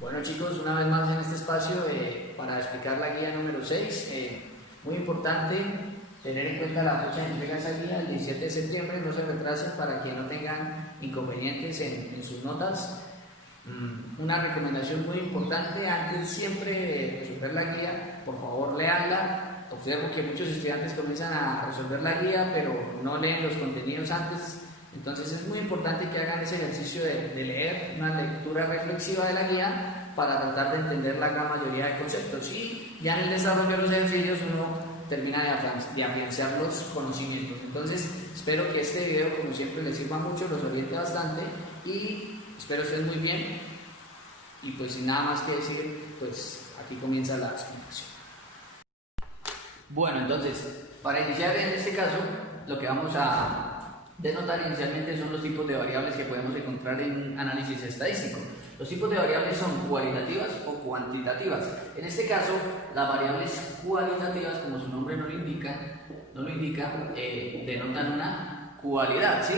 Bueno chicos, una vez más en este espacio para explicar la guía número 6. Muy importante tener en cuenta la fecha de entrega de esa guía, el 17 de septiembre, no se retrasen para que no tengan inconvenientes en sus notas. Una recomendación muy importante, antes siempre de resolver la guía, por favor leanla. Observo que muchos estudiantes comienzan a resolver la guía pero no leen los contenidos antes. Entonces es muy importante que hagan ese ejercicio de leer una lectura reflexiva de la guía para tratar de entender la gran mayoría de conceptos, y ya en el desarrollo de los ejercicios uno termina de afianzar los conocimientos. Entonces espero que este video, como siempre, les sirva mucho, los oriente bastante y espero estén muy bien. Y pues sin nada más que decir, pues aquí comienza la explicación. Bueno, entonces para iniciar en este caso lo que vamos a denotar inicialmente son los tipos de variables que podemos encontrar en análisis estadístico. Los tipos de variables son cualitativas o cuantitativas. En este caso, las variables cualitativas, como su nombre no lo indica, denotan una cualidad, ¿sí?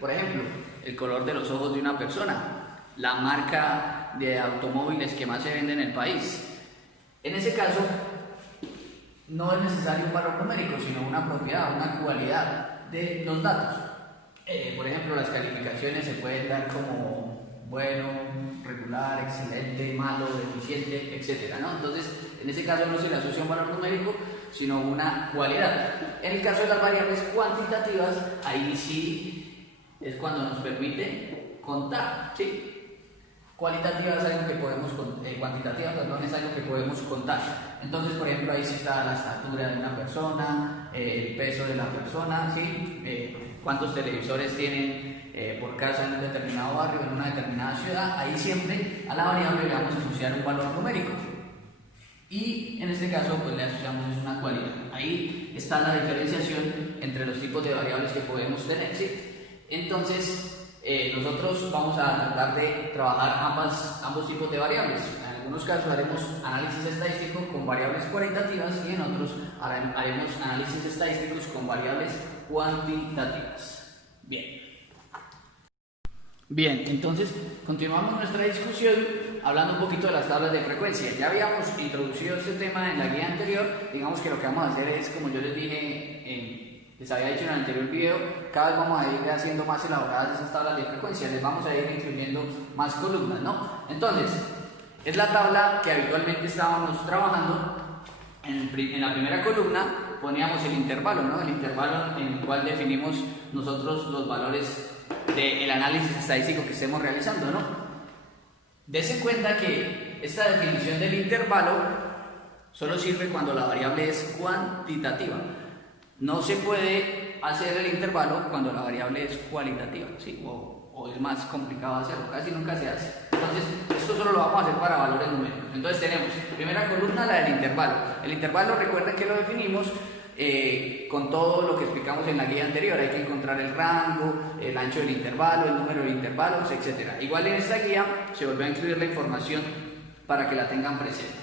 Por ejemplo, el color de los ojos de una persona, la marca de automóviles que más se vende en el país. En ese caso, no es necesario un valor numérico, sino una propiedad, una cualidad de los datos. Por ejemplo, las calificaciones se pueden dar como bueno, regular, excelente, malo, deficiente, etc., ¿no? Entonces, en ese caso no se le asocia un valor numérico, sino una cualidad. En el caso de las variables cuantitativas, ahí sí es cuando nos permite contar, ¿sí? Cualitativa es algo que podemos, cuantitativa, perdón, es algo que podemos contar. Entonces, por ejemplo, ahí sí está la estatura de una persona, el peso de la persona, ¿sí? Cuántos televisores tienen por casa en un determinado barrio, en una determinada ciudad. Ahí siempre a la variable le vamos a asociar un valor numérico. Y en este caso, pues le asociamos una cualidad. Ahí está la diferenciación entre los tipos de variables que podemos tener, ¿sí? Entonces, nosotros vamos a tratar de trabajar ambos tipos de variables. En algunos casos haremos análisis estadístico con variables cualitativas y en otros haremos análisis estadísticos con variables cuantitativas. Bien, entonces continuamos nuestra discusión hablando un poquito de las tablas de frecuencia. Ya habíamos introducido este tema en la guía anterior. Digamos que lo que vamos a hacer es, como yo les dije les había dicho en el anterior video, cada vez vamos a ir haciendo más elaboradas esas tablas de frecuencia, les vamos a ir incluyendo más columnas, ¿no? Entonces, es la tabla que habitualmente estábamos trabajando. En la primera columna poníamos el intervalo, ¿no? El intervalo en el cual definimos nosotros los valores del análisis estadístico que estemos realizando, ¿no? Dese cuenta que esta definición del intervalo solo sirve cuando la variable es cuantitativa. No se puede hacer el intervalo cuando la variable es cualitativa, ¿sí? O es más complicado hacerlo, casi nunca se hace. Entonces, esto solo lo vamos a hacer para valores numéricos. Entonces tenemos, primera columna, la del intervalo. El intervalo, recuerden que lo definimos con todo lo que explicamos en la guía anterior. Hay que encontrar el rango, el ancho del intervalo, el número de intervalos, etc. Igual en esta guía se volvió a incluir la información para que la tengan presente.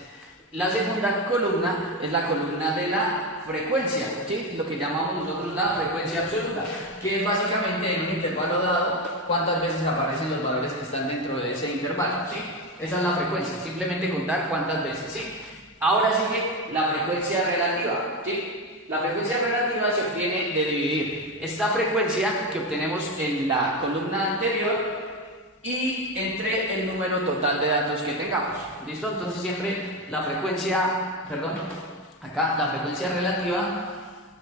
La segunda columna es la columna de la frecuencia, ¿sí? Lo que llamamos nosotros la frecuencia absoluta, que es básicamente en un intervalo dado cuántas veces aparecen los valores que están dentro de ese intervalo, ¿sí? Esa es la frecuencia, simplemente contar cuántas veces, ¿sí? Ahora sigue la frecuencia relativa, ¿sí? La frecuencia relativa se obtiene de dividir esta frecuencia que obtenemos en la columna anterior y entre el número total de datos que tengamos. ¿Listo? Entonces siempre la frecuencia, acá la frecuencia relativa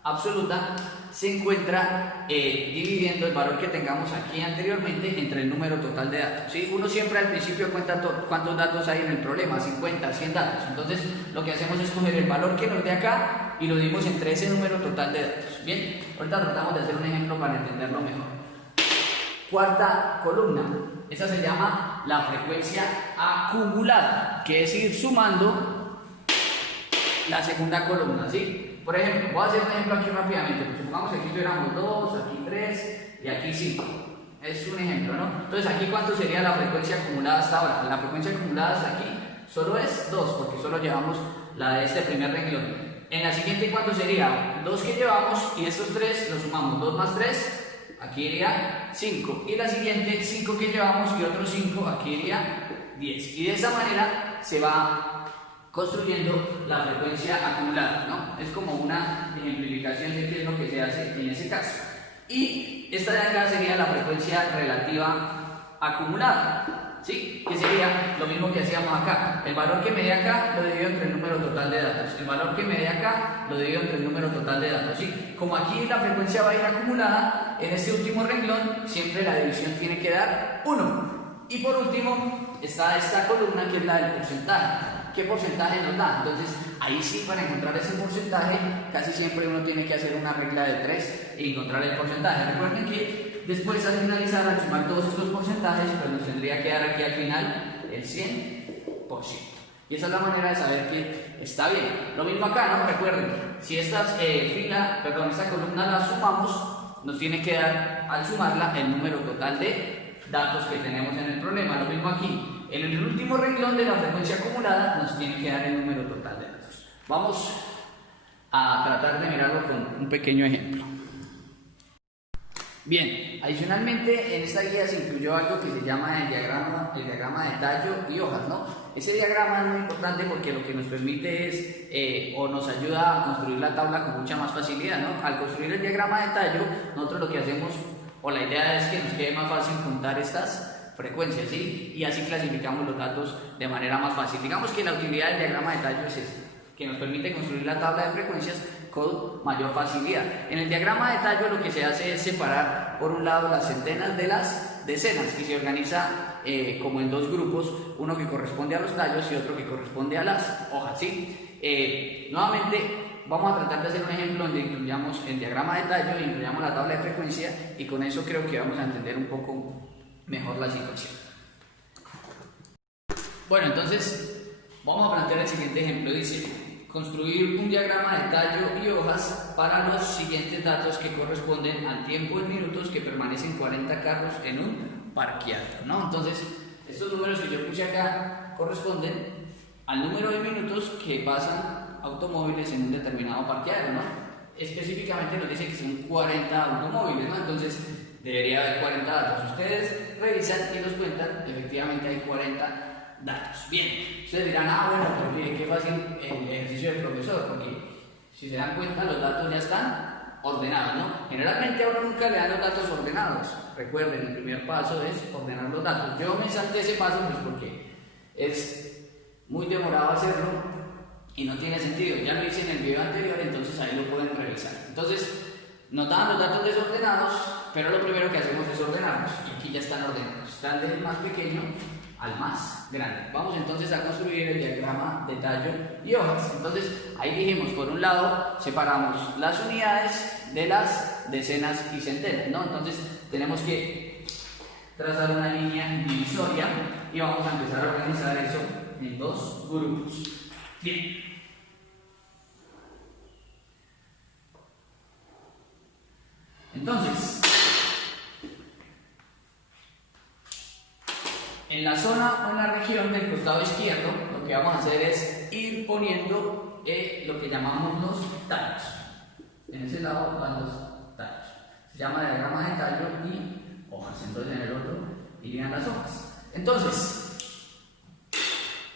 absoluta se encuentra dividiendo el valor que tengamos aquí anteriormente entre el número total de datos, ¿sí? Uno siempre al principio cuenta cuántos datos hay en el problema, 50, 100 datos. Entonces lo que hacemos es coger el valor que nos dé acá y lo dividimos entre ese número total de datos. Bien, ahorita tratamos de hacer un ejemplo para entenderlo mejor. Cuarta columna, esa se llama la frecuencia acumulada, que es ir sumando la segunda columna, ¿sí? Por ejemplo, voy a hacer un ejemplo aquí rápidamente. Pues supongamos que aquí tuviéramos 2, aquí 3 y aquí 5. Es un ejemplo, ¿no? Entonces, aquí ¿cuánto sería la frecuencia acumulada hasta ahora? La frecuencia acumulada hasta aquí solo es 2, porque solo llevamos la de este primer renglón. En la siguiente, ¿cuánto sería? 2 que llevamos y estos 3 los sumamos. 2 más 3, aquí iría 5. Y la siguiente, 5 que llevamos y otros 5, aquí iría 10. Y de esa manera se va construyendo la frecuencia acumulada, ¿no? Es como una ejemplificación de qué es lo que se hace en ese caso. Y esta de acá sería la frecuencia relativa acumulada, ¿sí? Que sería lo mismo que hacíamos acá. El valor que me dé acá lo divido entre el número total de datos. El valor que me dé acá lo divido entre el número total de datos, ¿sí? Como aquí la frecuencia va a ir acumulada, en este último renglón siempre la división tiene que dar 1. Y por último está esta columna que es la del porcentaje. ¿Qué porcentaje nos da? Entonces, ahí sí, para encontrar ese porcentaje, casi siempre uno tiene que hacer una regla de 3 y encontrar el porcentaje. Recuerden que después, al finalizar, al sumar todos estos porcentajes, pues nos tendría que dar aquí al final el 100%. Y esa es la manera de saber que está bien. Lo mismo acá, ¿no? Recuerden, si esta columna la sumamos, nos tiene que dar, al sumarla, el número total de datos que tenemos en el problema. Lo mismo aquí. En el último renglón de la frecuencia acumulada nos tiene que dar el número total de datos. Vamos a tratar de mirarlo con un pequeño ejemplo. Bien, adicionalmente en esta guía se incluyó algo que se llama el diagrama de tallo y hojas, ¿no? Ese diagrama es muy importante porque lo que nos permite es, o nos ayuda a construir la tabla con mucha más facilidad, ¿no? Al construir el diagrama de tallo, nosotros lo que hacemos, o la idea es que nos quede más fácil contar estas frecuencias, ¿sí? Y así clasificamos los datos de manera más fácil. Digamos que la utilidad del diagrama de tallo es esa, que nos permite construir la tabla de frecuencias con mayor facilidad. En el diagrama de tallo lo que se hace es separar por un lado las centenas de las decenas, que se organiza como en dos grupos, uno que corresponde a los tallos y otro que corresponde a las hojas, ¿sí? Nuevamente vamos a tratar de hacer un ejemplo donde incluyamos el diagrama de tallo y incluyamos la tabla de frecuencia, y con eso creo que vamos a entender un poco mejor la situación. Bueno, entonces vamos a plantear el siguiente ejemplo. Dice: construir un diagrama de tallo y hojas para los siguientes datos que corresponden al tiempo en minutos que permanecen 40 carros en un parqueado, ¿no? Entonces, estos números que yo puse acá corresponden al número de minutos que pasan automóviles en un determinado parqueado, ¿no? Específicamente nos dice que son 40 automóviles, ¿no? Entonces, debería haber 40 datos. Ustedes revisan y los cuentan, efectivamente hay 40 datos. Bien, ustedes dirán, bueno, pero qué fácil el ejercicio del profesor, porque si se dan cuenta los datos ya están ordenados, ¿no? Generalmente a uno nunca le dan los datos ordenados. Recuerden, el primer paso es ordenar los datos. Yo me salté ese paso pues porque es muy demorado hacerlo y no tiene sentido. Ya lo hice en el video anterior, entonces ahí lo pueden revisar. Entonces, nos dan los datos desordenados, pero lo primero que hacemos es ordenarlos, y aquí ya están ordenados, están del más pequeño al más grande. Vamos entonces a construir el diagrama de tallo y hojas. Entonces, ahí dijimos, por un lado, separamos las unidades de las decenas y centenas, ¿no? Entonces, tenemos que trazar una línea divisoria y vamos a empezar a organizar eso en dos grupos. Bien. Entonces, en la zona o en la región del costado izquierdo, lo que vamos a hacer es ir poniendo lo que llamamos los tallos. En ese lado van los tallos. Se llama diagrama de tallo y hojas. Entonces, en el otro irían las hojas. Entonces,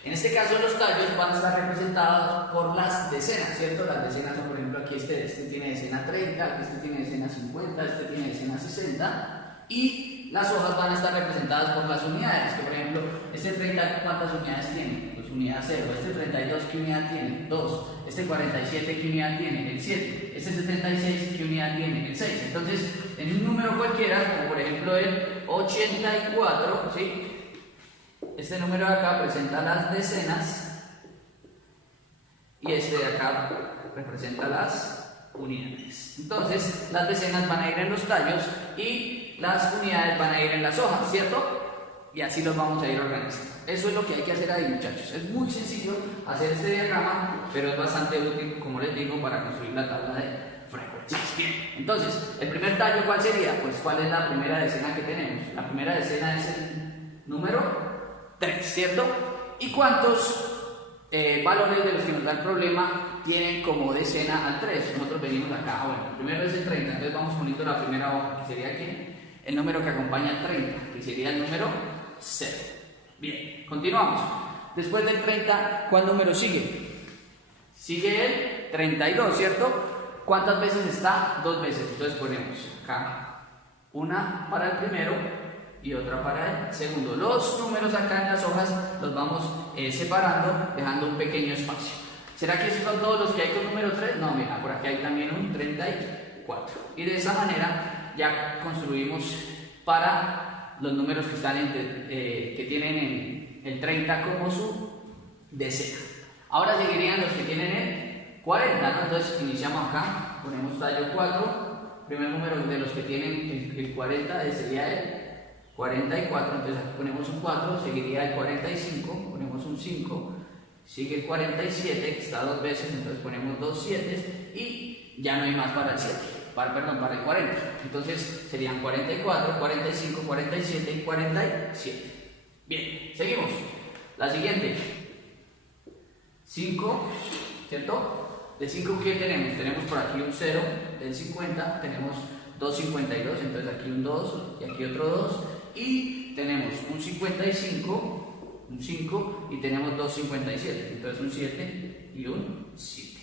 en este caso los tallos van a estar representados por las decenas, ¿cierto? Las decenas son, por ejemplo, aquí este tiene decena 30, este tiene decena 50, este tiene decena 60, y las hojas van a estar representadas por las unidades, que por ejemplo, este 30, ¿cuántas unidades tiene? Pues unidad 0, este 32, ¿qué unidad tiene? 2, este 47, ¿qué unidad tiene? El 7, este 76, ¿qué unidad tiene? El 6. Entonces, en un número cualquiera, como por ejemplo el 84, ¿sí? Este número de acá presenta las decenas y este de acá representa las unidades. Entonces, las decenas van a ir en los tallos y las unidades van a ir en las hojas, ¿cierto? Y así los vamos a ir organizando. Eso es lo que hay que hacer ahí, muchachos. Es muy sencillo hacer este diagrama, pero es bastante útil, como les digo, para construir la tabla de frecuencias. Bien, entonces, el primer tallo, ¿cuál sería? Pues, ¿cuál es la primera decena que tenemos? La primera decena es el número 3, ¿cierto? ¿Y cuántos valores de los que nos da el problema tienen como decena al 3? Nosotros venimos acá, bueno, el primero es el 30, entonces vamos poniendo la primera hoja, que sería aquí, el número que acompaña al 30, que sería el número 0. Bien, continuamos. Después del 30, ¿cuál número sigue? Sigue el 32, ¿cierto? ¿Cuántas veces está? 2 veces. Entonces ponemos acá una para el primero y otra para el segundo. Los números acá en las hojas los vamos separando, dejando un pequeño espacio. ¿Será que esos son todos los que hay con número 3? No, mira, por aquí hay también un 34. Y de esa manera ya construimos para los números que están que tienen el 30 como su decena. Ahora seguirían los que tienen el 40, ¿no? Entonces iniciamos acá, ponemos tallo 4, primer número de los que tienen el 40 sería el 44, entonces aquí ponemos un 4, seguiría el 45, ponemos un 5, sigue el 47, que está 2 veces, entonces ponemos 2 7 y ya no hay más para el 7, para el 40, entonces serían 44, 45, 47 y 47. Bien, seguimos. La siguiente, 5, ¿cierto? De 5, ¿qué tenemos? Tenemos por aquí un 0, del 50, tenemos 2,52, entonces aquí un 2 y aquí otro 2, y tenemos un 55, un 5 y tenemos 2,57, entonces un 7 y un 7.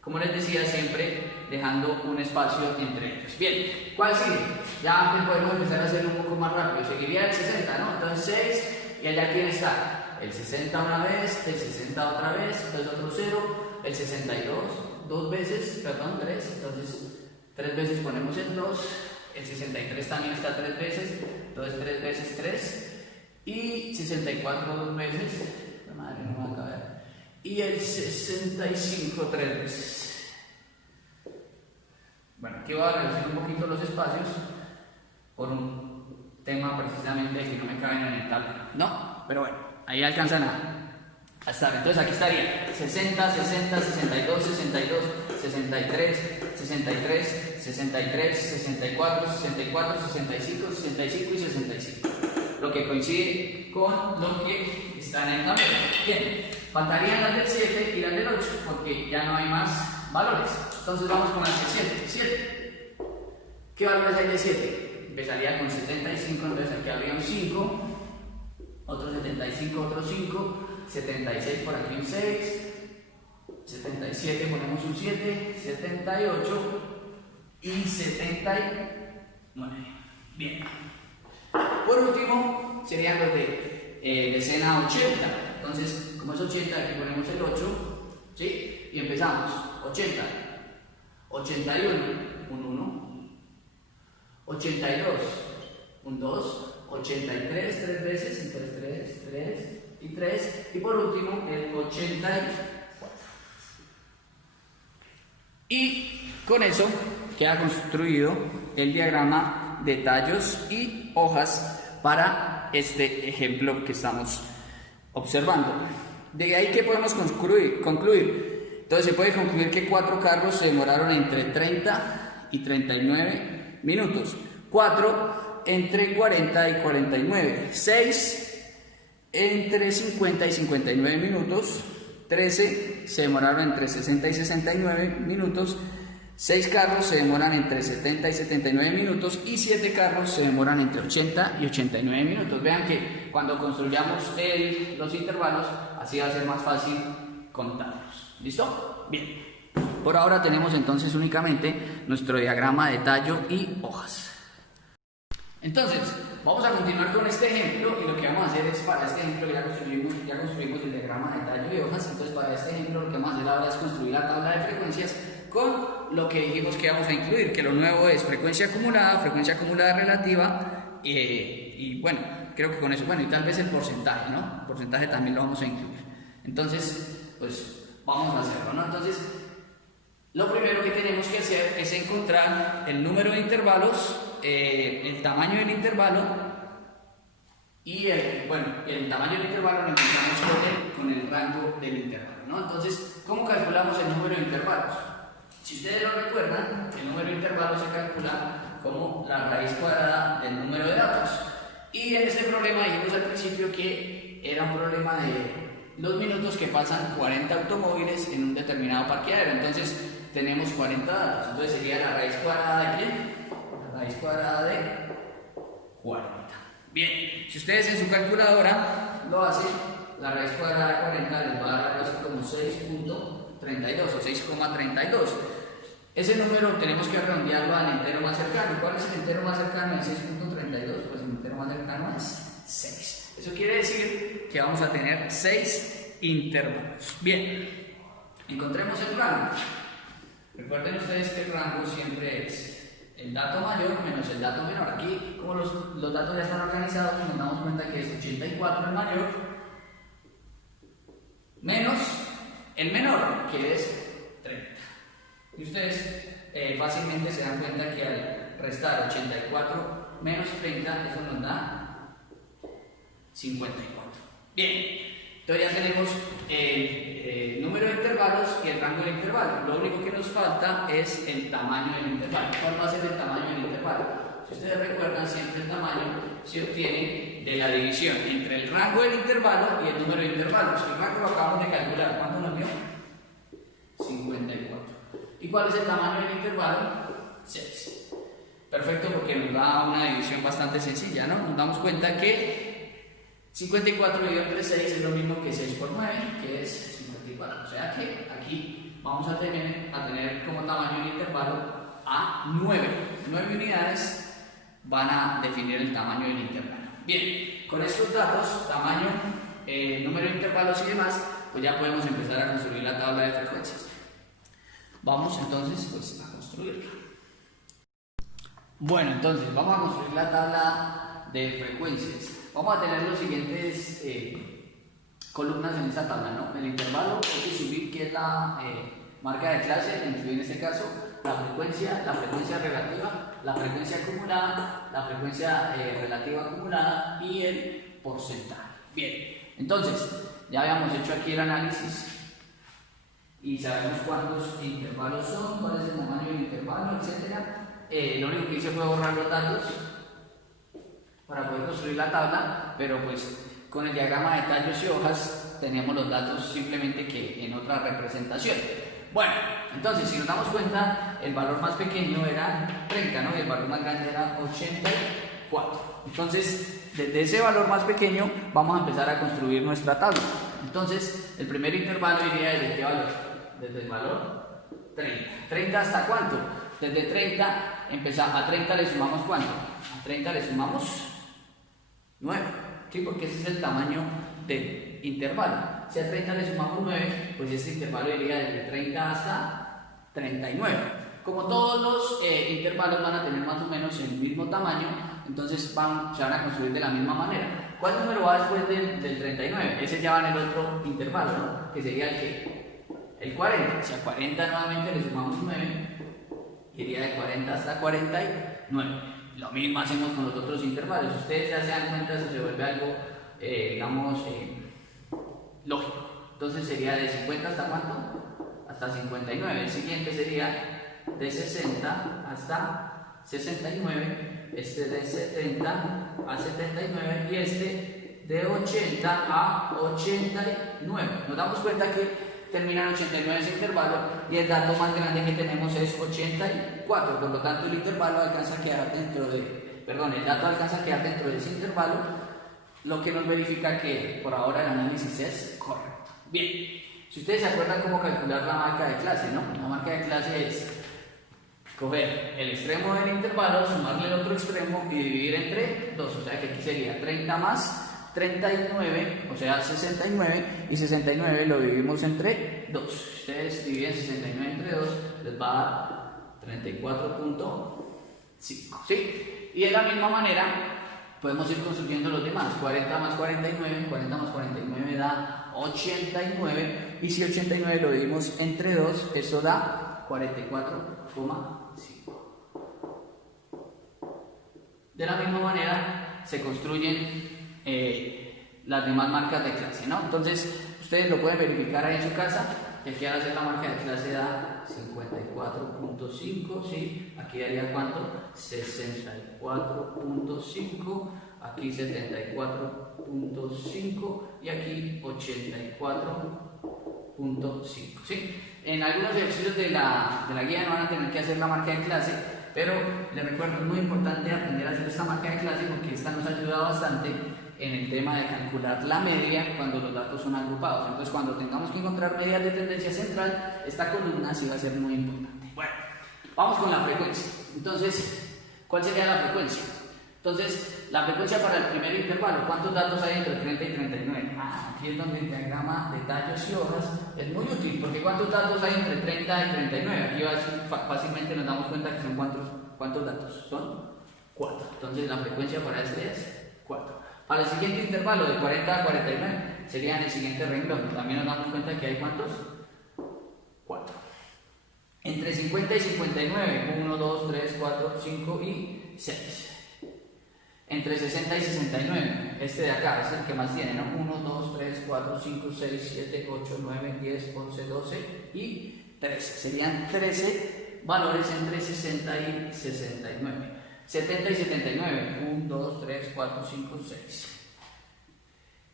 Como les decía, siempre dejando un espacio entre ellos. Bien, ¿cuál sigue? Ya podemos empezar a hacerlo un poco más rápido. Seguiría el 60, ¿no? Entonces 6, y allá ¿quién está? El 60 una vez, el 60 otra vez, entonces otro 0, el 62, 2 veces, perdón, 3, entonces 3 veces ponemos el 2, el 63 también está 3 veces, entonces 3 veces 3, y 64 2 veces, la madre no va a caber, y el 65 3 veces. Bueno, aquí voy a reducir un poquito los espacios por un tema precisamente de que no me caben en el tablet, ¿no? Pero bueno, ahí alcanzan a estar. Entonces aquí estaría 60, 60, 62, 62, 63, 63, 63, 64, 64, 65, 65 y 65. Lo que coincide con lo que está en el tablero. Bien, faltarían las del 7 y las del 8, porque ya no hay más valores. Entonces vamos con las del 7. 7. ¿Qué valores hay de 7? Empezaría con 75, entonces aquí habría un 5, otro 75, otro 5, 76 por aquí un 6, 77 ponemos un 7, 78 y 79. Bien. Por último serían los de decena 80. Entonces, como es 80, aquí ponemos el 8, ¿sí? Y empezamos. 80, 81, un 1, 82, un 2, 83, 3 veces, entonces 3, 3 y 3, y por último el 84. Y con eso queda construido el diagrama de tallos y hojas para este ejemplo que estamos observando. De ahí que podemos concluir. Entonces se puede concluir que 4 carros se demoraron entre 30 y 39 minutos, 4 entre 40 y 49, 6 entre 50 y 59 minutos, 13 se demoraron entre 60 y 69 minutos, 6 carros se demoran entre 70 y 79 minutos y 7 carros se demoran entre 80 y 89 minutos. Vean que cuando construyamos los intervalos, así va a ser más fácil contarlos. ¿Listo? Bien. Por ahora tenemos entonces únicamente nuestro diagrama de tallo y hojas. Entonces, vamos a continuar con este ejemplo y lo que vamos a hacer es, para este ejemplo ya construimos el diagrama de tallo y hojas, entonces para este ejemplo lo que vamos a hacer ahora es construir la tabla de frecuencias con lo que dijimos que vamos a incluir, que lo nuevo es frecuencia acumulada relativa y bueno, creo que con eso, bueno, y tal vez el porcentaje, ¿no? El porcentaje también lo vamos a incluir. Entonces, pues vamos a hacerlo, ¿no? Entonces, lo primero que tenemos que hacer es encontrar el número de intervalos, el tamaño del intervalo y el tamaño del intervalo lo encontramos con el rango del intervalo, ¿no? Entonces, ¿cómo calculamos el número de intervalos? Si ustedes lo recuerdan, el número de intervalos se calcula como la raíz cuadrada del número de datos. Y en este problema dijimos al principio que era un problema de los minutos que pasan 40 automóviles en un determinado parqueadero. Entonces, tenemos 40 datos, entonces sería la raíz cuadrada de ¿quién? La raíz cuadrada de 40. Bien, si ustedes en su calculadora lo hacen, la raíz cuadrada de 40 les va a dar algo así como 6.32 o 6,32. Ese número tenemos que redondearlo al entero más cercano. ¿Cuál es el entero más cercano de 6.32? Pues el entero más cercano es 6. Eso quiere decir que vamos a tener 6 intervalos. Bien, encontremos el rango. Recuerden ustedes que el rango siempre es el dato mayor menos el dato menor. Aquí, como los datos ya están organizados, nos damos cuenta que es 84 el mayor menos el menor, que es 30. Y ustedes fácilmente se dan cuenta que al restar 84 menos 30, eso nos da 54. Bien, entonces ya tenemos el número de intervalos y el rango del intervalo. Lo único que nos falta es el tamaño del intervalo. ¿Cuál va a ser el tamaño del intervalo? Si ustedes recuerdan, siempre el tamaño se obtiene de la división entre el rango del intervalo y el número de intervalos. El rango lo acabamos de calcular. ¿Cuánto nos dio? 54. ¿Y cuál es el tamaño del intervalo? 6. Perfecto, porque nos da una división bastante sencilla, ¿no? Nos damos cuenta que 54 dividido entre 6 es lo mismo que 6 por 9, que es 54. O sea que aquí vamos a tener como tamaño el intervalo a 9. 9 unidades van a definir el tamaño del intervalo. Bien, con estos datos, tamaño, número de intervalos y demás, pues ya podemos empezar a construir la tabla de frecuencias. Vamos entonces pues a construirla. Bueno, entonces vamos a construir la tabla de frecuencias. Vamos a tener los siguientes columnas en esta tabla, ¿no? El intervalo hay que subir, que es la marca de clase, incluir en este caso la frecuencia relativa, la frecuencia acumulada, la frecuencia relativa acumulada y el porcentaje. Bien, entonces ya habíamos hecho aquí el análisis y sabemos cuántos intervalos son, cuál es el tamaño del intervalo, etc. Lo único que hice fue borrar los datos para poder construir la tabla, pero pues con el diagrama de tallos y hojas tenemos los datos simplemente que en otra representación. Bueno, entonces si nos damos cuenta, el valor más pequeño era 30, ¿no? Y el valor más grande era 84. Entonces, desde ese valor más pequeño vamos a empezar a construir nuestra tabla. Entonces, el primer intervalo iría desde qué valor? Desde el valor 30. ¿30 hasta cuánto? Desde 30, a 30 le sumamos ¿cuánto? A 30 le sumamos 9, ¿sí? Porque ese es el tamaño del intervalo. Si a 30 le sumamos 9, pues este intervalo iría desde 30 hasta 39. Como todos los intervalos van a tener más o menos el mismo tamaño, entonces se van a construir de la misma manera. ¿Cuál número va después del 39? Ese ya va en el otro intervalo, ¿no? Que sería el que? El 40. Si a 40 nuevamente le sumamos 9, iría de 40 hasta 49. Lo mismo hacemos con los otros intervalos. Ustedes ya se dan cuenta, eso se vuelve algo, lógico. Entonces sería de 50 hasta ¿cuánto? Hasta 59. El siguiente sería de 60 hasta 69. Este de 70 a 79 y este de 80 a 89. Nos damos cuenta que terminan 89 ese intervalo y el dato más grande que tenemos es 84, por lo tanto el intervalo alcanza a quedar dentro de, el dato alcanza a quedar dentro de ese intervalo, lo que nos verifica que por ahora el análisis es correcto. Bien, si ustedes se acuerdan cómo calcular la marca de clase, ¿no? La marca de clase es coger el extremo del intervalo, sumarle el otro extremo y dividir entre 2, o sea que aquí sería 30 más 39, o sea 69, y 69 lo dividimos entre 2. Ustedes dividen 69 entre 2, les va a dar 34.5, ¿sí? Y de la misma manera podemos ir construyendo los demás. 40 más 49, 40 más 49 da 89, y si 89 lo dividimos entre 2, eso da 44,5. De la misma manera se construyen las demás marcas de clase, ¿no? Entonces ustedes lo pueden verificar ahí en su casa, que aquí al hacer la marca de clase da 54.5, ¿sí? Aquí daría ¿cuánto? 64.5, aquí 74.5 y aquí 84.5, ¿sí? En algunos ejercicios de la guía no van a tener que hacer la marca de clase, Pero les recuerdo, es muy importante aprender a hacer esta marca de clase porque esta nos ayuda bastante en el tema de calcular la media cuando los datos son agrupados. Entonces, cuando tengamos que encontrar medias de tendencia central, esta columna sí va a ser muy importante. Bueno, vamos con la frecuencia. Entonces, ¿cuál sería la frecuencia? Entonces, la frecuencia para el primer intervalo, ¿cuántos datos hay entre 30 y 39? Aquí es donde el diagrama de tallos y hojas es muy útil, porque ¿cuántos datos hay entre 30 y 39? Aquí fácilmente nos damos cuenta que son ¿cuántos datos? Son 4. Entonces, la frecuencia para este es 4. Para el siguiente intervalo, de 40 a 49, sería en el siguiente renglón. También nos damos cuenta que hay ¿cuántos? 4. Entre 50 y 59, 1, 2, 3, 4, 5 y 6. Entre 60 y 69, este de acá es el que más tiene, ¿no? 1, 2, 3, 4, 5, 6, 7, 8, 9, 10, 11, 12 y 13. Serían 13 valores entre 60 y 69. 70 y 79, 1, 2, 3, 4, 5, 6.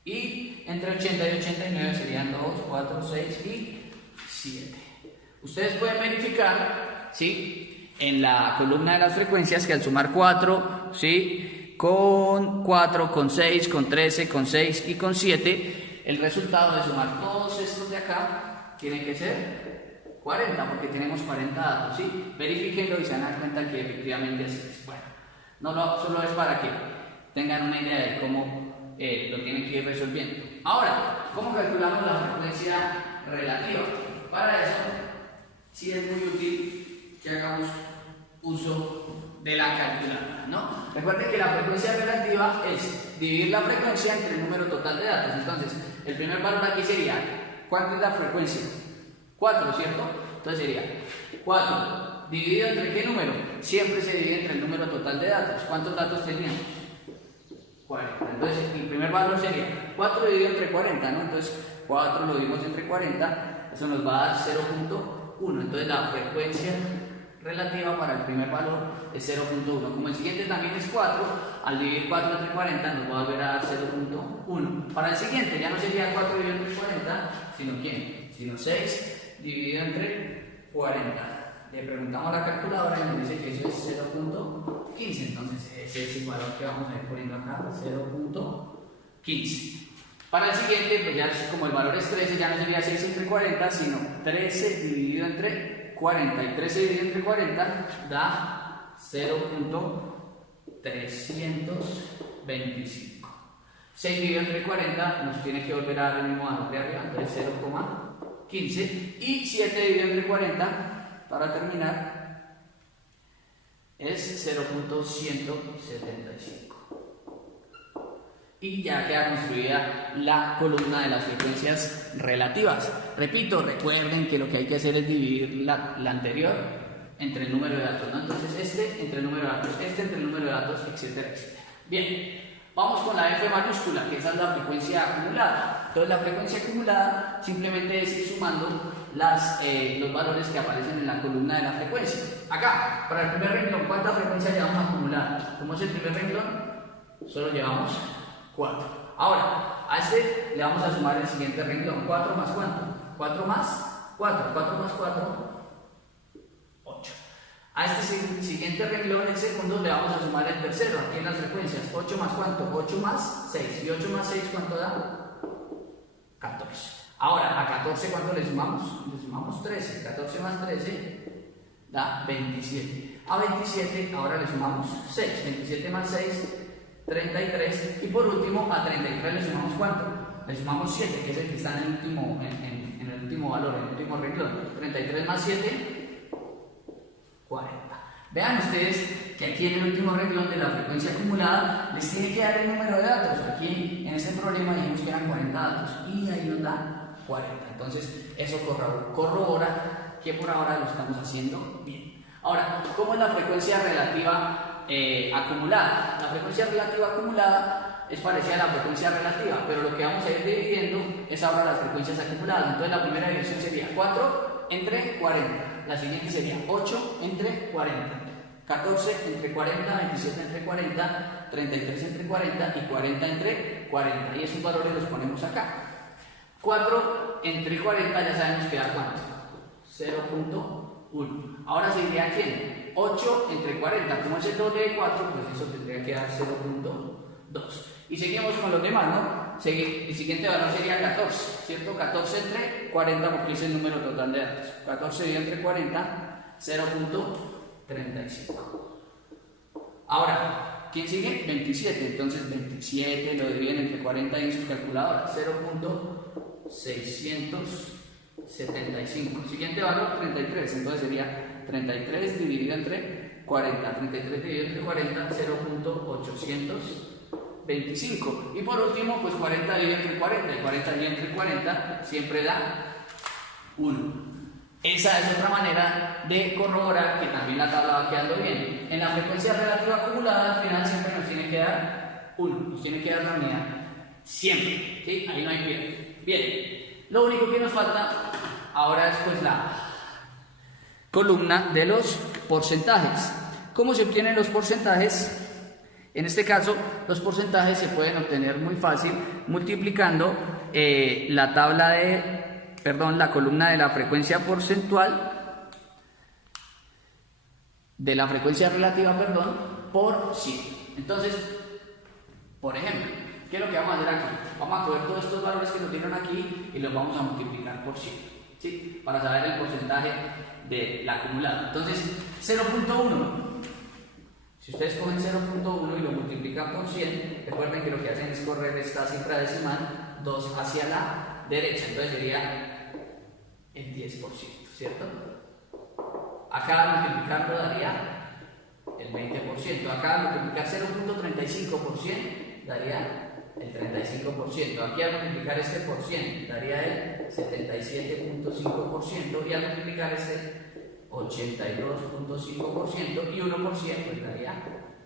Y entre 80 y 89 serían 2, 4, 6 y 7. Ustedes pueden verificar, ¿sí?, en la columna de las frecuencias que al sumar 4, ¿sí?, con 4, con 6, con 13, con 6 y con 7, el resultado de sumar todos estos de acá tiene que ser 40, porque tenemos 40 datos, ¿sí? Verifíquenlo y se van a dar cuenta que efectivamente así es. Bueno, solo es para que tengan una idea de cómo lo tienen que ir resolviendo. Ahora, ¿cómo calculamos la frecuencia relativa? Para eso, sí es muy útil que hagamos uso de la calculadora, ¿no? Recuerden que la frecuencia relativa es dividir la frecuencia entre el número total de datos. Entonces, el primer valor aquí sería, ¿cuánto es la frecuencia? 4, ¿cierto? Entonces sería 4 dividido entre ¿qué número? Siempre se divide entre el número total de datos. ¿Cuántos datos teníamos? 40. Entonces, el primer valor sería 4 dividido entre 40, ¿no? Entonces, 4 lo dividimos entre 40, eso nos va a dar 0.1. Entonces, la frecuencia relativa para el primer valor es 0.1. Como el siguiente también es 4, al dividir 4 entre 40 nos va a volver a dar 0.1. Para el siguiente ya no sería 4 dividido entre 40, sino ¿quién? Sino 6 dividido entre 40. Le preguntamos a la calculadora y nos dice que eso es 0.15. Entonces ese es el valor que vamos a ir poniendo acá, 0.15. Para el siguiente, pues ya como el valor es 13, ya no sería 6 entre 40, sino 13 dividido entre 40, y 13 dividido entre 40 da 0.325. 6 dividido entre 40 nos tiene que volver a dar el mismo valor de arriba, entonces 0.15. Y 7 dividido entre 40, para terminar, es 0.175. Y ya queda construida la columna de las frecuencias relativas. Repito, recuerden que lo que hay que hacer es dividir la anterior entre el número de datos, ¿no? Entonces este entre el número de datos, este entre el número de datos, etcétera, etcétera. Bien, vamos con la F mayúscula, que esa es la frecuencia acumulada. Entonces la frecuencia acumulada simplemente es ir sumando los valores que aparecen en la columna de la frecuencia. Acá, para el primer renglón, ¿cuánta frecuencia llevamos acumulada? Como es el primer renglón, solo llevamos 4. Ahora, a este le vamos a sumar el siguiente renglón. 4 más ¿cuánto? 4 más 4. 4 más 4, 8. A este siguiente renglón, el segundo, le vamos a sumar el tercero. Aquí en las frecuencias. 8 más ¿cuánto? 8 más 6. ¿Y 8 más 6 cuánto da? 14. Ahora, a 14, ¿cuánto le sumamos? Le sumamos 13. 14 más 13 da 27. A 27, ahora le sumamos 6. 27 más 6, 33. Y por último, a 33 le sumamos ¿cuánto? Le sumamos 7, que es el que está en el último, en el último valor, en el último renglón. 33 más 7, 40. Vean ustedes que aquí en el último renglón de la frecuencia acumulada les tiene que dar el número de datos. Aquí en este problema dijimos que eran 40 datos y ahí nos da 40. Entonces eso corrobora que por ahora lo estamos haciendo bien. Ahora, ¿cómo es la frecuencia relativa acumulada? La frecuencia relativa acumulada es parecida a la frecuencia relativa, pero lo que vamos a ir dividiendo es ahora las frecuencias acumuladas. Entonces la primera división sería 4 entre 40, la siguiente sería 8 entre 40, 14 entre 40, 27 entre 40, 33 entre 40 y 40 entre 40. Y esos valores los ponemos acá. 4 entre 40 ya sabemos que da ¿cuánto? 0.1. Ahora se iría ¿quién? 8 entre 40, como es el doble de 4, pues eso tendría que dar 0.2. Y seguimos con los demás, ¿no? El siguiente valor sería 14, ¿cierto? 14 entre 40 porque es el número total de datos. 14 dividido entre 40, 0.35. Ahora, ¿quién sigue? 27. Entonces 27 lo dividen entre 40 en su calculadora. 0.675. Siguiente valor, 33. Entonces sería 33 dividido entre 40. 33 dividido entre 40, 0.825. Y por último, pues 40 dividido entre 40. Y 40 dividido entre 40 siempre da 1. Esa es otra manera de corroborar que también la tabla va quedando bien. En la frecuencia relativa acumulada, al final siempre nos tiene que dar 1, nos tiene que dar la unidad. Siempre, ¿sí? Ahí no hay pierde. Bien, lo único que nos falta ahora es pues la columna de los porcentajes. ¿Cómo se obtienen los porcentajes? En este caso, los porcentajes se pueden obtener muy fácil multiplicando la columna de la frecuencia porcentual, de la frecuencia relativa, por 100. Entonces, por ejemplo, ¿qué es lo que vamos a hacer aquí? Vamos a coger todos estos valores que nos dieron aquí y los vamos a multiplicar por 100, ¿sí? Para saber el porcentaje del acumulado. Entonces, 0.1. Si ustedes cogen 0.1 y lo multiplican por 100, recuerden que lo que hacen es correr esta cifra decimal 2 hacia la derecha, entonces sería el 10%, ¿cierto? Acá multiplicarlo daría el 20%, acá multiplicar 0.35% daría el 35%, aquí al multiplicar este por 100 daría el 77.5% y al multiplicar este 82.5% y 1% pues daría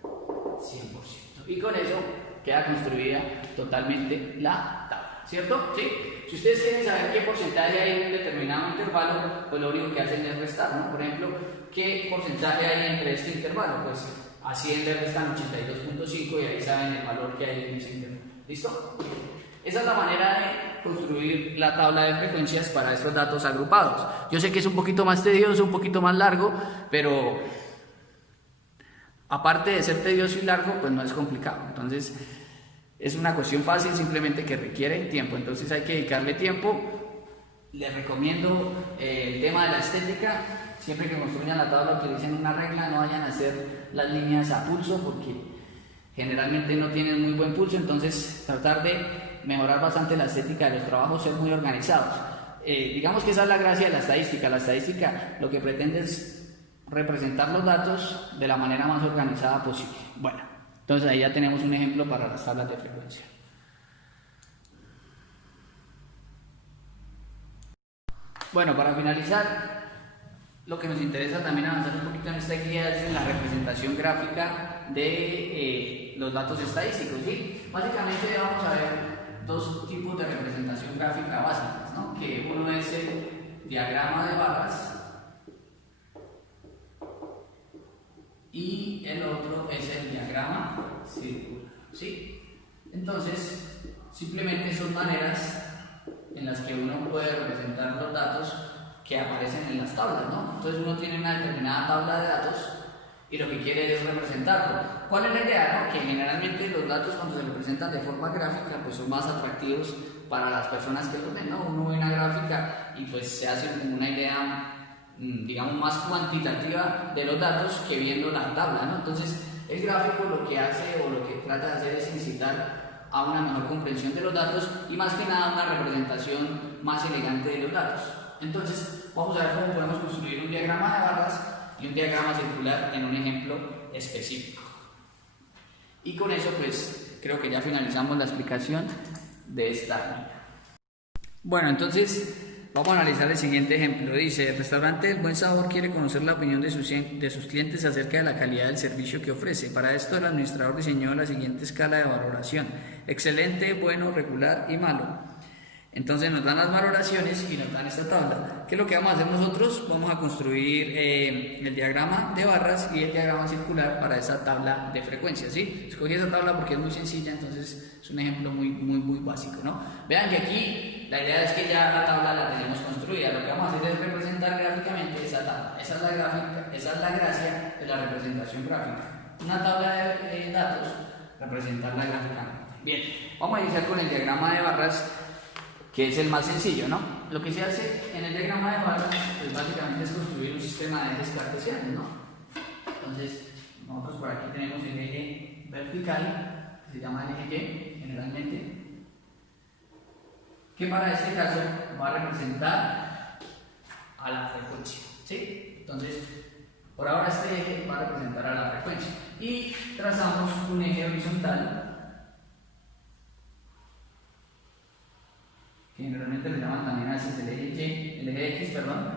100%. Y con eso queda construida totalmente la tabla, ¿cierto? ¿Sí? Si ustedes quieren saber qué porcentaje hay en un determinado intervalo, pues lo único que hacen es restar, ¿no? Por ejemplo, ¿qué porcentaje hay entre este intervalo? Pues a 100 le restan 82.5 y ahí saben el valor que hay en ese intervalo. ¿Listo? Esa es la manera de construir la tabla de frecuencias para estos datos agrupados. Yo sé que es un poquito más tedioso, un poquito más largo, pero aparte de ser tedioso y largo, pues no es complicado. Entonces, es una cuestión fácil, simplemente que requiere tiempo. Entonces hay que dedicarle tiempo. Les recomiendo el tema de la estética. Siempre que construyan la tabla utilicen una regla, no vayan a hacer las líneas a pulso porque generalmente no tienen muy buen pulso. Entonces, tratar de mejorar bastante la estética de los trabajos, ser muy organizados. Digamos que esa es la gracia de la estadística. La estadística lo que pretende es representar los datos de la manera más organizada posible. Bueno, entonces ahí ya tenemos un ejemplo para las tablas de frecuencia. Bueno, para finalizar, lo que nos interesa también avanzar un poquito en esta guía es en la representación gráfica de los datos estadísticos, ¿sí? Básicamente vamos a ver dos tipos de representación gráfica básicas, ¿no? Que uno es el diagrama de barras y el otro es el diagrama circular, ¿sí? Entonces, simplemente son maneras en las que uno puede representar los datos que aparecen en las tablas, ¿no? Entonces uno tiene una determinada tabla de datos y lo que quiere es representarlo. ¿Cuál es la idea? ¿No? Que generalmente los datos cuando se representan de forma gráfica pues son más atractivos para las personas que los ven, ¿no? Uno ve una gráfica y pues se hace como una idea, digamos, más cuantitativa de los datos que viendo la tabla, ¿no? Entonces el gráfico lo que hace o lo que trata de hacer es incitar a una mejor comprensión de los datos y más que nada una representación más elegante de los datos. Entonces vamos a ver cómo podemos construir un diagrama de barras y un diagrama circular en un ejemplo específico. Y con eso pues creo que ya finalizamos la explicación de esta guía. Bueno, entonces vamos a analizar el siguiente ejemplo. Dice, el restaurante El Buen Sabor quiere conocer la opinión de sus clientes acerca de la calidad del servicio que ofrece. Para esto el administrador diseñó la siguiente escala de valoración: excelente, bueno, regular y malo. Entonces nos dan las valoraciones y nos dan esta tabla. ¿Qué es lo que vamos a hacer nosotros? Vamos a construir el diagrama de barras y el diagrama circular para esa tabla de frecuencias, ¿sí? Escogí esa tabla porque es muy sencilla, entonces es un ejemplo muy básico, ¿no? Vean que aquí la idea es que ya la tabla la tenemos construida. Lo que vamos a hacer es representar gráficamente esa tabla. Esa es la gracia de la representación gráfica. Una tabla de datos, representarla gráficamente. Bien, vamos a iniciar con el diagrama de barras, que es el más sencillo, ¿no? Lo que se hace en el diagrama de barras, pues básicamente es construir un sistema de ejes cartesianos, ¿no? Entonces, nosotros por aquí tenemos el eje vertical, que se llama el eje Y, generalmente, que para este caso va a representar a la frecuencia, ¿sí? Entonces, por ahora este eje va a representar a la frecuencia. Y trazamos un eje horizontal, que generalmente le llaman también a veces el eje Y, el eje X, perdón,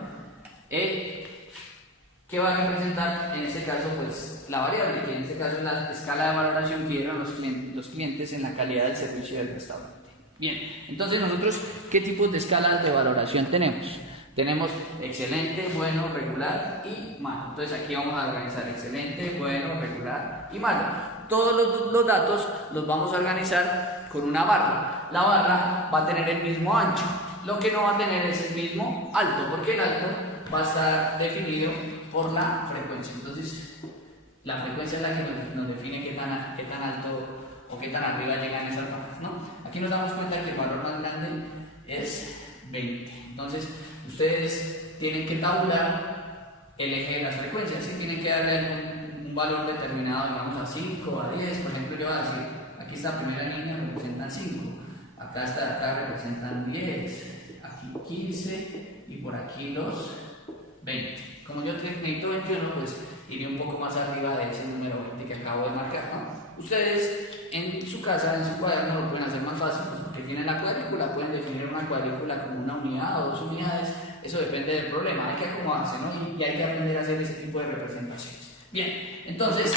que va a representar en este caso pues la variable, que en este caso es la escala de valoración que dieron los clientes en la calidad del servicio del restaurante. Bien, entonces nosotros, ¿qué tipos de escalas de valoración tenemos? Tenemos excelente, bueno, regular y malo. Entonces aquí vamos a organizar excelente, bueno, regular y malo. Todos los datos los vamos a organizar con una barra. La barra va a tener el mismo ancho, lo que no va a tener es el mismo alto, porque el alto va a estar definido por la frecuencia. Entonces, la frecuencia es la que nos define qué tan alto o qué tan arriba llegan esas barras, ¿no? Aquí nos damos cuenta que el valor más grande es 20. Entonces, ustedes tienen que tabular el eje de las frecuencias, ¿sí? Tienen que darle un valor determinado, digamos a 5, a 10, por ejemplo, yo voy a decir, aquí esta primera línea representa 5. Acá representan 10, aquí 15 y por aquí los 20. Como yo necesito 21, pues iré un poco más arriba de ese número 20 que acabo de marcar, ¿no? Ustedes en su casa, en su cuaderno, lo pueden hacer más fácil, pues porque tienen la cuadrícula, pueden definir una cuadrícula como una unidad o 2 unidades, eso depende del problema, hay que acomodarse, ¿no? Y hay que aprender a hacer ese tipo de representaciones. Bien, entonces,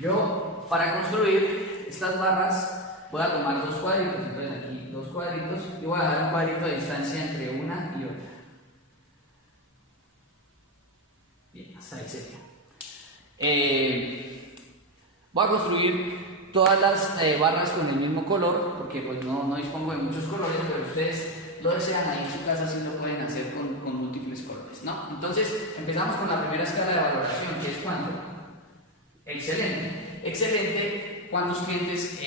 yo para construir estas barras voy a tomar 2 cuadritos, entonces aquí 2 cuadritos y voy a dar un cuadrito de distancia entre una y otra. Bien, hasta ahí sería. Voy a construir todas las barras con el mismo color, porque pues no dispongo de muchos colores, pero ustedes lo desean, ahí en su casa sí lo pueden hacer con múltiples colores, ¿no? Entonces empezamos con la primera escala de valoración, que es ¿cuánto? Excelente. Excelente, ¿cuántos clientes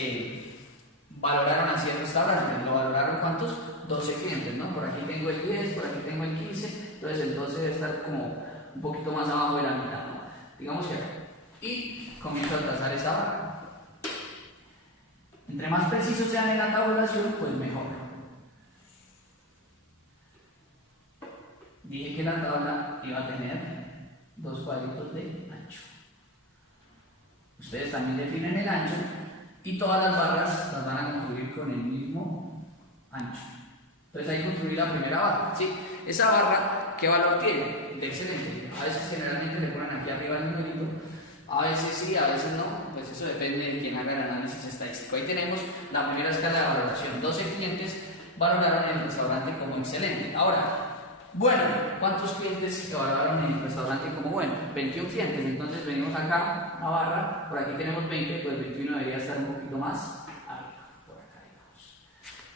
valoraron así el restaurante? ¿Lo valoraron cuántos? 12 clientes, ¿no? Por aquí tengo el 10, por aquí tengo el 15, entonces el 12 debe estar como un poquito más abajo de la mitad, ¿no? Digamos que acá. Y comienzo a trazar esa barra. Entre más precisos sean en la tabulación, pues mejor. Dije que la tabla iba a tener 2 cuadritos de ancho. Ustedes también definen el ancho y todas las barras las van a construir con el mismo ancho. Entonces ahí construir la primera barra, ¿sí? Esa barra, ¿qué valor tiene? De excelente. A veces generalmente le ponen aquí arriba el numerito, a veces sí, a veces no, pues eso depende de quien haga el análisis estadístico. Ahí tenemos la primera escala de valoración. 12 clientes valoraron el restaurante como excelente. Ahora, bueno, ¿cuántos clientes valoraron el restaurante como bueno? 21 clientes, entonces venimos acá a barra, por aquí tenemos 20, pues 21 debería estar un poquito más arriba, por acá digamos.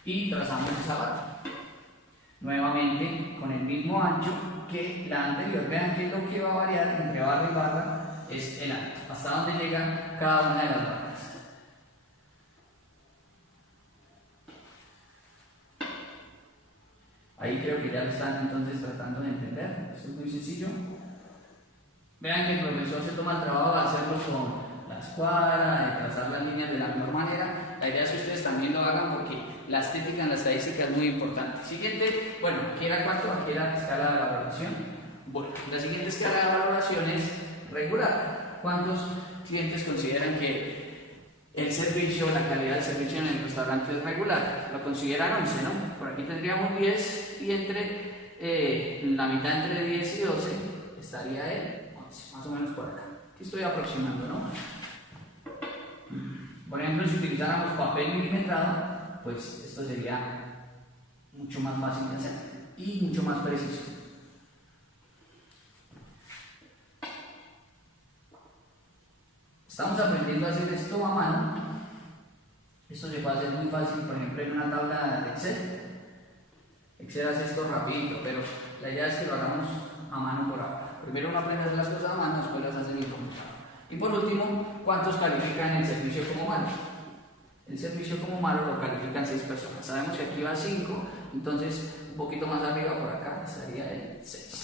Y trazamos esa barra. Nuevamente con el mismo ancho que la anterior. Vean que lo que va a variar entre barra y barra es el alto, hasta dónde llega cada una de las barras. Ahí creo que ya lo están entonces tratando de entender. Esto es muy sencillo. Vean que el profesor se toma el trabajo de hacerlo con la escuadra, de trazar las líneas de la mejor manera. La idea es que ustedes también lo hagan porque la estética en la estadística es muy importante. Siguiente, bueno, aquí era cuánto, aquí era escala de valoración. Bueno, la siguiente escala de valoración es regular. ¿Cuántos clientes consideran que el servicio, la calidad del servicio en el restaurante es regular? Lo consideran 11, ¿no? Por aquí tendríamos 10 y entre la mitad entre 10 y 12 estaría el 11, más o menos por acá. Aquí estoy aproximando, ¿no? Por ejemplo, si utilizáramos papel milimetrado, pues esto sería mucho más fácil de hacer y mucho más preciso. Estamos aprendiendo a hacer esto a mano. Esto se puede hacer muy fácil, por ejemplo, en una tabla de Excel. Excel hace esto rapidito, pero la idea es que lo hagamos a mano por ahora. Primero uno aprende a hacer las cosas a mano, después las hace en el computador. Y por último, ¿cuántos califican el servicio como malo? El servicio como malo lo califican 6 personas. Sabemos que aquí va 5, entonces un poquito más arriba por acá estaría el 6.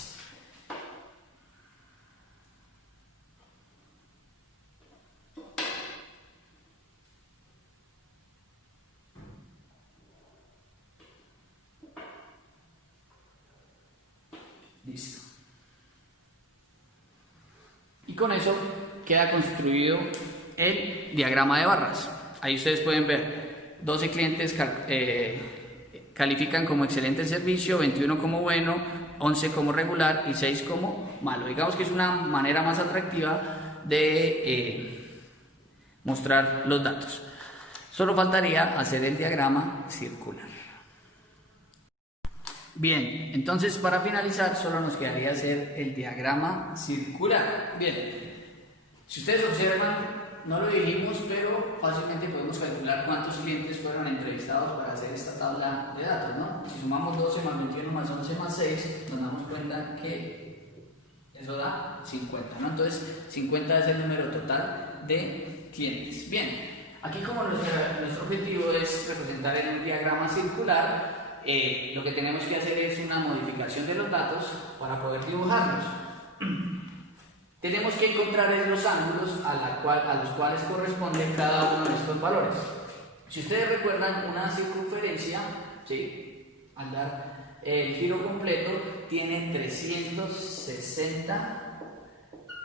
Listo. Y con eso queda construido el diagrama de barras. Ahí ustedes pueden ver, 12 clientes califican como excelente el servicio, 21 como bueno, 11 como regular y 6 como malo. Digamos que es una manera más atractiva de mostrar los datos. Solo faltaría hacer el diagrama circular. Bien, entonces para finalizar solo nos quedaría hacer el diagrama circular. Bien, si ustedes observan, no lo dijimos, pero fácilmente podemos calcular cuántos clientes fueron entrevistados para hacer esta tabla de datos, ¿no? Si sumamos 12 más 21 más 11 más 6, nos damos cuenta que eso da 50, ¿no? Entonces 50 es el número total de clientes. Bien, aquí como nuestro objetivo es representar en un diagrama circular, lo que tenemos que hacer es una modificación de los datos para poder dibujarlos. Tenemos que encontrar los ángulos a los cuales corresponde cada uno de estos valores. Si ustedes recuerdan, una circunferencia, ¿sí?, al dar el giro completo, tiene 360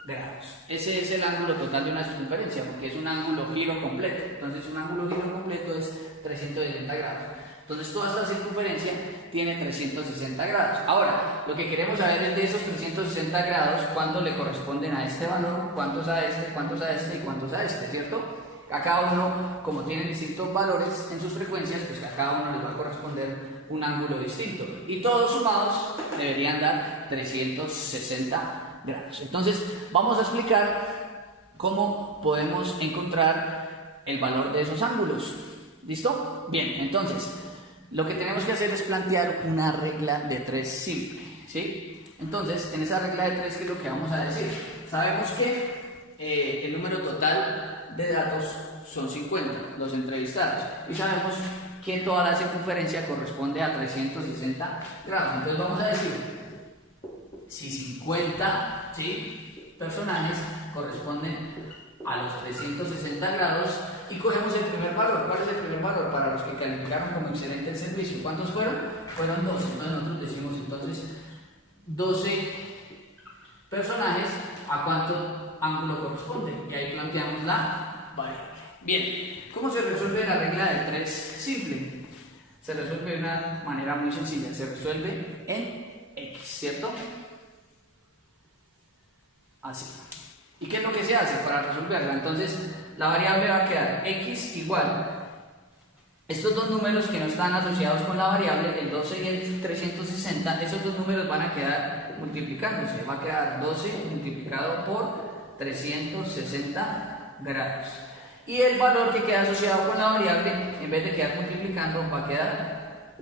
grados. Ese es el ángulo total de una circunferencia, porque es un ángulo giro completo. Entonces, un ángulo giro completo es 360 grados. Entonces toda esta circunferencia tiene 360 grados. Ahora, lo que queremos saber es de esos 360 grados, cuántos le corresponden a este valor, cuántos a este, cuántos a este y cuántos a este, ¿cierto? A cada uno, como tienen distintos valores en sus frecuencias, pues a cada uno les va a corresponder un ángulo distinto. Y todos sumados deberían dar 360 grados. Entonces, vamos a explicar cómo podemos encontrar el valor de esos ángulos. ¿Listo? Bien, entonces lo que tenemos que hacer es plantear una regla de 3 simple, ¿sí? Entonces, en esa regla de 3, ¿qué es lo que vamos a decir? Sabemos que el número total de datos son 50, los entrevistados, y sabemos que toda la circunferencia corresponde a 360 grados. Entonces vamos a decir, si 50, ¿sí?, personajes corresponden a los 360 grados, y cogemos el primer valor. ¿Cuál es el primer valor? Para los que calificaron como excelente el servicio, ¿cuántos fueron? Fueron 12. Entonces nosotros decimos entonces 12 personajes, ¿a cuánto ángulo corresponde? Y ahí planteamos la variable. Bien, ¿cómo se resuelve la regla del 3 simple? Se resuelve de una manera muy sencilla, se resuelve en X, ¿cierto? Así. ¿Y qué es lo que se hace para resolverla? Entonces, la variable va a quedar x igual. Estos dos números que no están asociados con la variable, el 12 y el 360, esos dos números van a quedar multiplicándose. Va a quedar 12 multiplicado por 360 grados. Y el valor que queda asociado con la variable, en vez de quedar multiplicando, va a quedar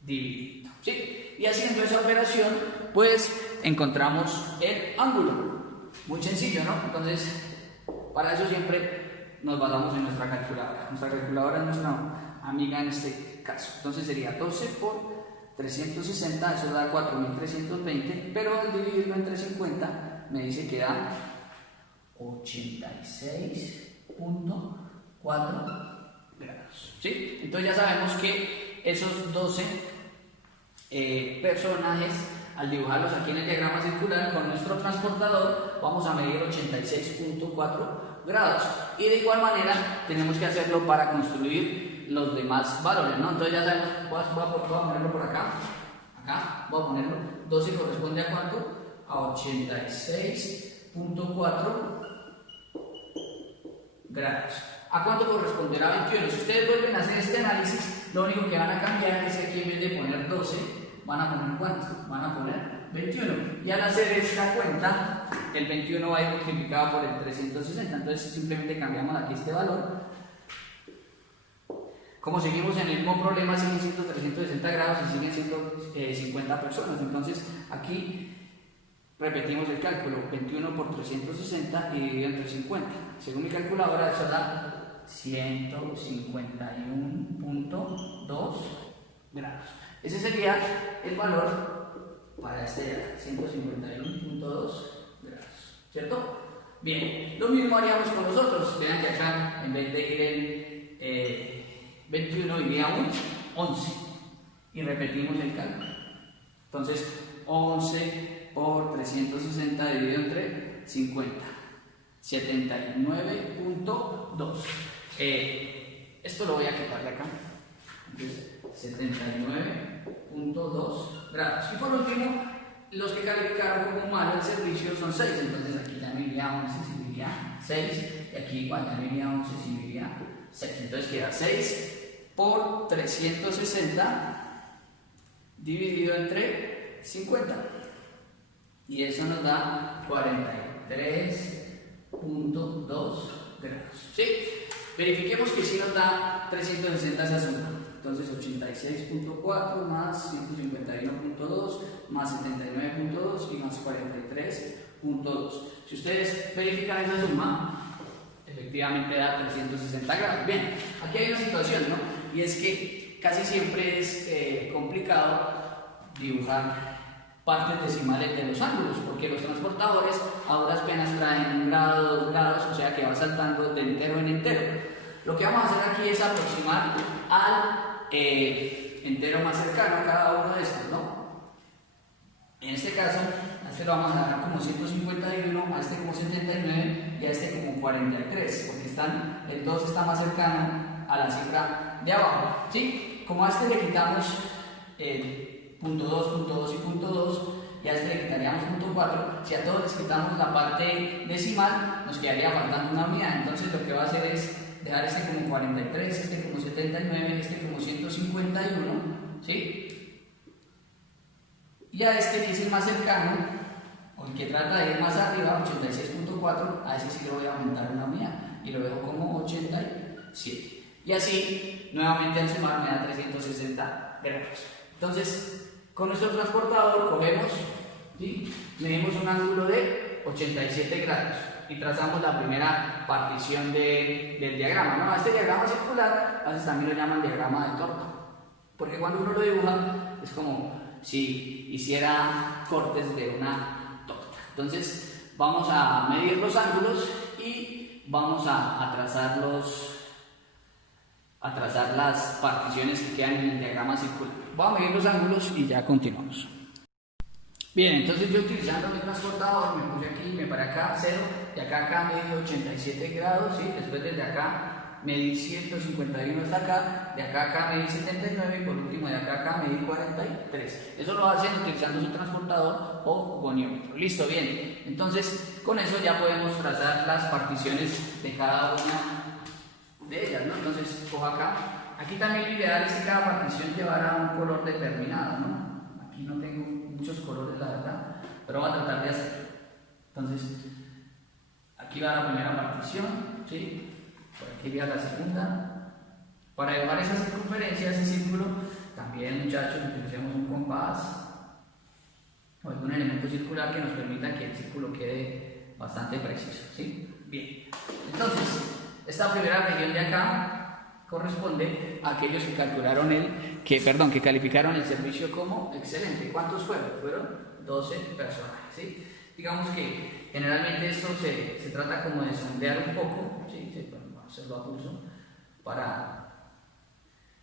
dividido, ¿sí? Y haciendo esa operación, pues encontramos el ángulo. Muy sencillo, ¿no? Entonces, para eso siempre nos basamos en nuestra calculadora. Nuestra calculadora es nuestra amiga en este caso. Entonces sería 12 por 360, eso da 4320, pero al dividirlo entre 50 me dice que da 86.4 grados. ¿Sí? Entonces ya sabemos que esos 12 personajes, al dibujarlos aquí en el diagrama circular con nuestro transportador, vamos a medir 86.4 grados. Y de igual manera tenemos que hacerlo para construir los demás valores, ¿no? Entonces ya sabemos, voy a ponerlo por acá, voy a ponerlo, 12 corresponde a ¿cuánto? A 86.4 grados. ¿A cuánto corresponderá 21? Si ustedes vuelven a hacer este análisis, lo único que van a cambiar es que aquí en vez de poner 12, van a poner ¿cuánto? Van a poner 21. Y al hacer esta cuenta, el 21 va a ir multiplicado por el 360. Entonces simplemente cambiamos aquí este valor. Como seguimos en el mismo problema, siguen siendo 360 grados y siguen siendo 50 personas. Entonces aquí repetimos el cálculo, 21 por 360 y dividido entre 50. Según mi calculadora, eso da 151.2 grados. Ese sería el valor para este 151.2 grados, ¿cierto? Bien, lo mismo haríamos con los otros. Vean que acá, en vez de ir el 21, iríamos 11 y repetimos el cálculo. Entonces, 11 por 360 dividido entre 50, 79.2. Esto lo voy a quitar de acá. Entonces, 79.2 grados. Y por último, los que calificaron como malo el servicio son 6. Entonces, aquí ya me iría 11 si me iría 6. Y aquí igual ya me iría 11 si me iría 6. Entonces, queda 6 por 360 dividido entre 50. Y eso nos da 43.2 grados. ¿Sí? Verifiquemos que si nos da 360 esa suma. Entonces 86.4 más 151.2 más 79.2 y más 43.2. Si ustedes verifican esa suma, efectivamente da 360 grados. Bien, aquí hay una situación, ¿no? Y es que casi siempre es complicado dibujar partes decimales de los ángulos, porque los transportadores a duras penas traen 1 grado, 2 grados, o sea que va saltando de entero en entero. Lo que vamos a hacer aquí es aproximar al entero más cercano a cada uno de estos, ¿no? En este caso, a este lo vamos a dar como 151, a este como 79 y a este como 43, porque el 2 está más cercano a la cifra de abajo, ¿sí? Como a este le quitamos punto 2, punto 2 y punto 2, y a este le quitaríamos punto 4, si a todos les quitamos la parte decimal, nos quedaría faltando una unidad. Entonces lo que va a hacer es dejar este como 43, este como 79, este como 151, ¿sí? Y a este que es el más cercano, o el que trata de ir más arriba, 86.4, a ese sí le voy a aumentar una unidad y lo dejo como 87. Y así, nuevamente al sumar me da 360 grados. Entonces, con nuestro transportador cogemos, ¿sí? Medimos un ángulo de 87 grados y trazamos la primera partición del diagrama, ¿no? A este diagrama circular, a veces también lo llaman diagrama de torta, porque cuando uno lo dibuja es como si hiciera cortes de una torta. Entonces, vamos a medir los ángulos y vamos a trazar las particiones que quedan en el diagrama circular. Vamos a medir los ángulos y ya continuamos. Bien, entonces yo utilizando mi transportador me puse aquí, me paré acá 0, de acá medí 87 grados, ¿sí? Después desde acá medí 151 hasta acá, de acá medí 79 y por último de acá medí 43. Eso lo hacen utilizando su transportador o goniómetro. Listo, bien. Entonces con eso ya podemos trazar las particiones de cada una de ellas, ¿no? Entonces cojo acá. Aquí también lo ideal es que cada partición llevara un color determinado, ¿no? Aquí no tengo muchos colores, la verdad, pero voy a tratar de hacerlo. Entonces, aquí va la primera partición, ¿sí? Por aquí va la segunda. Para dibujar esa circunferencia, ese círculo, también, muchachos, utilicemos un compás o algún elemento circular que nos permita que el círculo quede bastante preciso, ¿sí? Bien. Entonces, esta primera región de acá corresponde a aquellos que que calificaron el servicio como excelente. ¿Cuántos fueron? Fueron 12 personajes, ¿sí? Digamos que generalmente esto se trata como de sondear un poco, ¿sí? Vamos a hacerlo a pulso para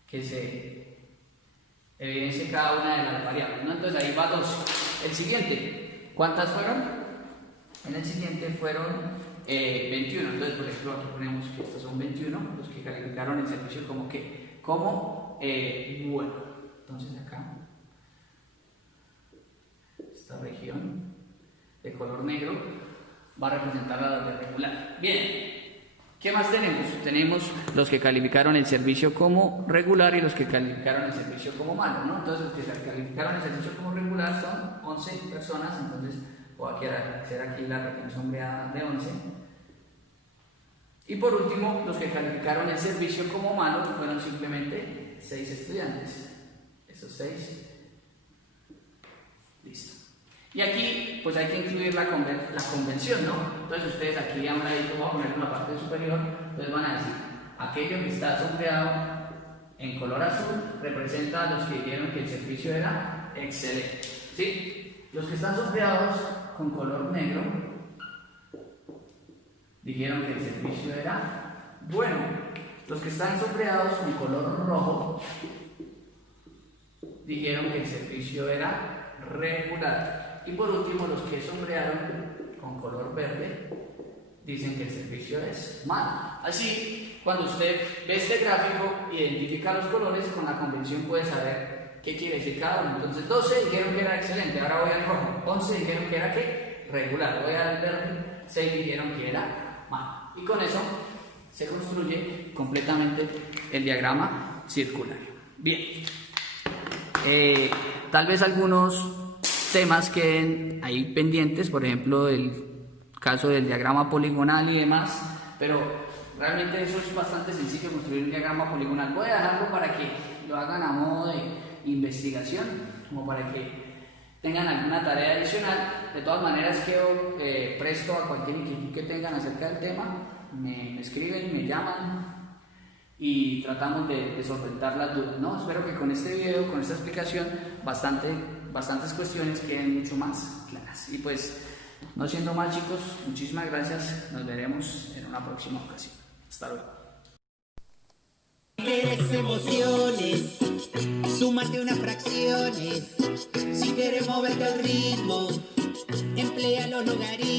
que se evidencie cada una de las variables, ¿no? Entonces ahí va 12. El siguiente, ¿cuántas fueron? En el siguiente fueron 21. Entonces, por ejemplo, aquí ponemos que estos son 21, los que calificaron el servicio como que, bueno. Entonces acá, esta región de color negro va a representar la de regular. Bien, ¿Qué más tenemos? Tenemos los que calificaron el servicio como regular y los que calificaron el servicio como malo, ¿no? Entonces, los que calificaron el servicio como regular son 11 personas, entonces voy a hacer aquí la región sombreada de 11. Y por último, los que calificaron el servicio como malo fueron simplemente 6 estudiantes. Esos 6. Listo. Y aquí, pues hay que incluir la convención, ¿no? Entonces ustedes aquí a un ladito, voy a poner en la parte superior, entonces van a decir, aquello que está sombreado en color azul representa a los que dijeron que el servicio era excelente, ¿sí? Los que están sombreados con color negro dijeron que el servicio era bueno. Los que están sombreados con color rojo dijeron que el servicio era regular. Y por último, los que sombrearon con color verde dicen que el servicio es malo. Así, cuando usted ve este gráfico, identifica los colores, con la convención puede saber qué quiere decir cada uno. Entonces 12 dijeron que era excelente, ahora voy al rojo. 11 dijeron que era ¿qué? Regular. Voy al verde. 6 dijeron que era malo. Y con eso se construye completamente el diagrama circular. Bien. Tal vez algunos temas queden ahí pendientes, por ejemplo el caso del diagrama poligonal y demás, pero realmente eso es bastante sencillo, construir un diagrama poligonal. Voy a dejarlo para que lo hagan a modo de investigación, como para que tengan alguna tarea adicional. De todas maneras, quedo presto a cualquier inquietud que tengan acerca del tema, me escriben, me llaman y tratamos de solventar las dudas, ¿no? Espero que con este video, con esta explicación, bastantes cuestiones queden mucho más claras. Y pues, no siendo más, chicos, muchísimas gracias. Nos veremos en una próxima ocasión. Hasta luego. Quieres emociones, súmate unas fracciones. Si quieres moverte al ritmo, emplea los logaritmos.